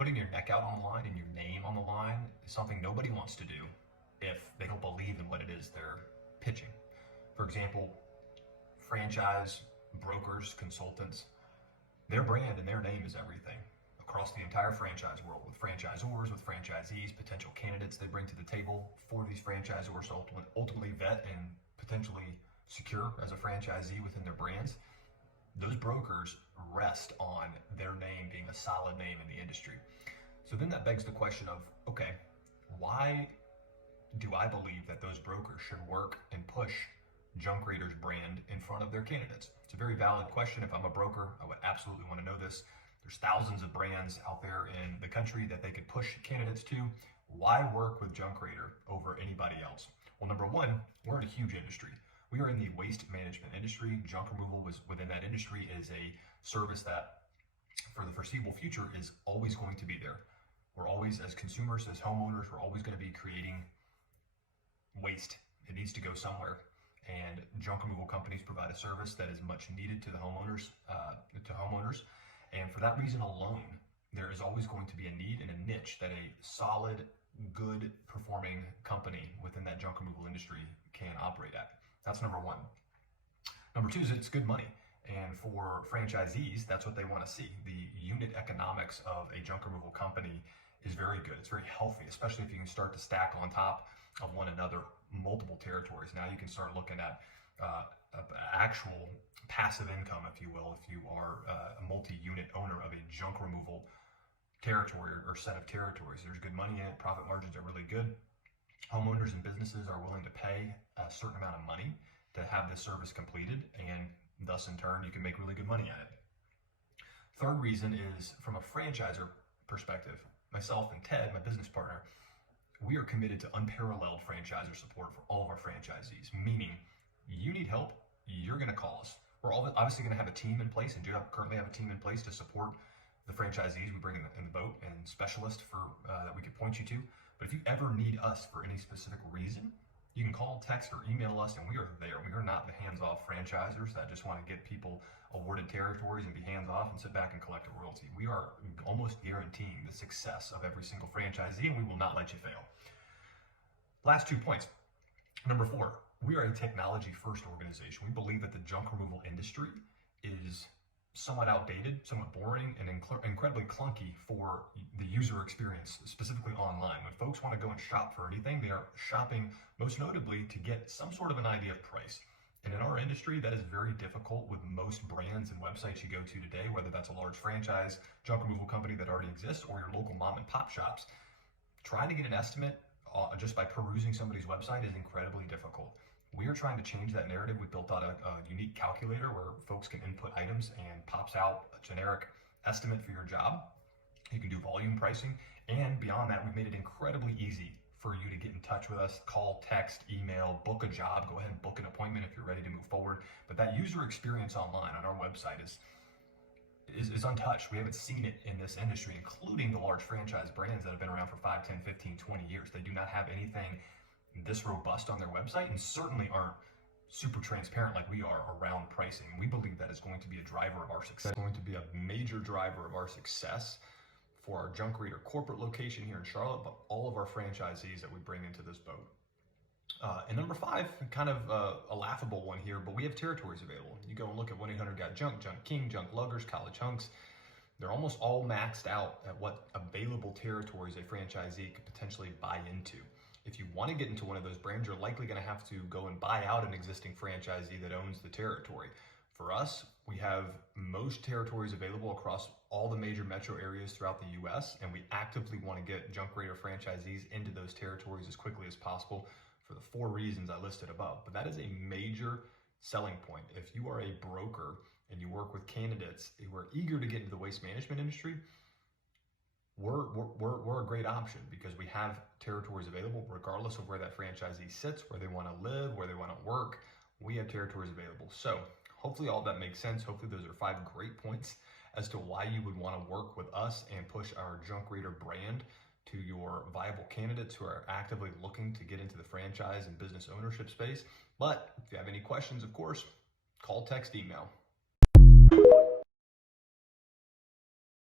Putting your neck out on the line and your name on the line is something nobody wants to do if they don't believe in what it is they're pitching. For example, franchise brokers, consultants, their brand and their name is everything across the entire franchise world, with franchisors, with franchisees, potential candidates they bring to the table for these franchisors to ultimately vet and potentially secure as a franchisee within their brands. Those brokers rest on their name being a solid name in the industry. So then that begs the question of, okay, why do I believe that those brokers should work and push Junk Reader's brand in front of their candidates? It's a very valid question. If I'm a broker, I would absolutely want to know this. There's thousands of brands out there in the country that they could push candidates to. Why work with Junk Reader over anybody else? Well, number one, we're in a huge industry. We are in the waste management industry. Junk removal within that industry is a service that for the foreseeable future is always going to be there. We're always, as consumers, as homeowners, we're always going to be creating waste. It needs to go somewhere. And junk removal companies provide a service that is much needed to the homeowners, And for that reason alone, there is always going to be a need and a niche that a solid, good performing company within that junk removal industry can operate at. That's number one. Number two is it's good money. And for franchisees, that's what they want to see. The unit economics of a junk removal company is very good. It's very healthy, especially if you can start to stack on top of one another multiple territories. Now you can start looking at actual passive income, if you will, if you are a multi-unit owner of a junk removal territory or set of territories. There's good money in it. Profit margins are really good. Homeowners and businesses are willing to pay a certain amount of money to have this service completed, and thus in turn you can make really good money at it. Third reason is from a franchisor perspective. Myself and Ted, my business partner, we are committed to unparalleled franchisor support for all of our franchisees, meaning you need help, you're going to call us. We're obviously going to have a team in place and currently have a team in place to support the franchisees we bring in the boat and specialists that we could point you to. But if you ever need us for any specific reason, you can call, text, or email us, and we are there. We are not the hands-off franchisers that just want to get people awarded territories and be hands-off and sit back and collect a royalty. We are almost guaranteeing the success of every single franchisee, and we will not let you fail. Last 2 points. Number 4, we are a technology-first organization. We believe that the junk removal industry is somewhat outdated, somewhat boring, and incredibly clunky for the user experience, specifically online. When folks want to go and shop for anything, they are shopping most notably to get some sort of an idea of price. And in our industry, that is very difficult with most brands and websites you go to today, whether that's a large franchise junk removal company that already exists or your local mom and pop shops. Trying to get an estimate just by perusing somebody's website is incredibly difficult. We are trying to change that narrative. We built out a unique calculator where folks can input items and pops out a generic estimate for your job. You can do volume pricing, and beyond that, we've made it incredibly easy for you to get in touch with us, call, text, email, book a job, go ahead and book an appointment if you're ready to move forward. But that user experience online on our website is untouched. We haven't seen it in this industry, including the large franchise brands that have been around for 5, 10, 15, 20 years. They do not have anything this robust on their website, and certainly aren't super transparent like we are around pricing. We believe that is going to be a driver of our success. It's going to be a major driver of our success for our Junk Reader corporate location here in Charlotte, but all of our franchisees that we bring into this boat. And number 5, kind of a laughable one here, but we have territories available. You go and look at 1-800-GOT-JUNK, Junk King, Junk Luggers, College Hunks. They're almost all maxed out at what available territories a franchisee could potentially buy into. If you want to get into one of those brands, you're likely going to have to go and buy out an existing franchisee that owns the territory. For us, we have most territories available across all the major metro areas throughout the U.S., and we actively want to get Junk Reader franchisees into those territories as quickly as possible for the 4 reasons I listed above. But that is a major selling point. If you are a broker and you work with candidates who are eager to get into the waste management industry, we're a great option because we have territories available regardless of where that franchisee sits, where they want to live, where they want to work. We have territories available. So hopefully all that makes sense. Hopefully those are 5 great points as to why you would want to work with us and push our Junk Reader brand to your viable candidates who are actively looking to get into the franchise and business ownership space. But if you have any questions, of course, call, text, email.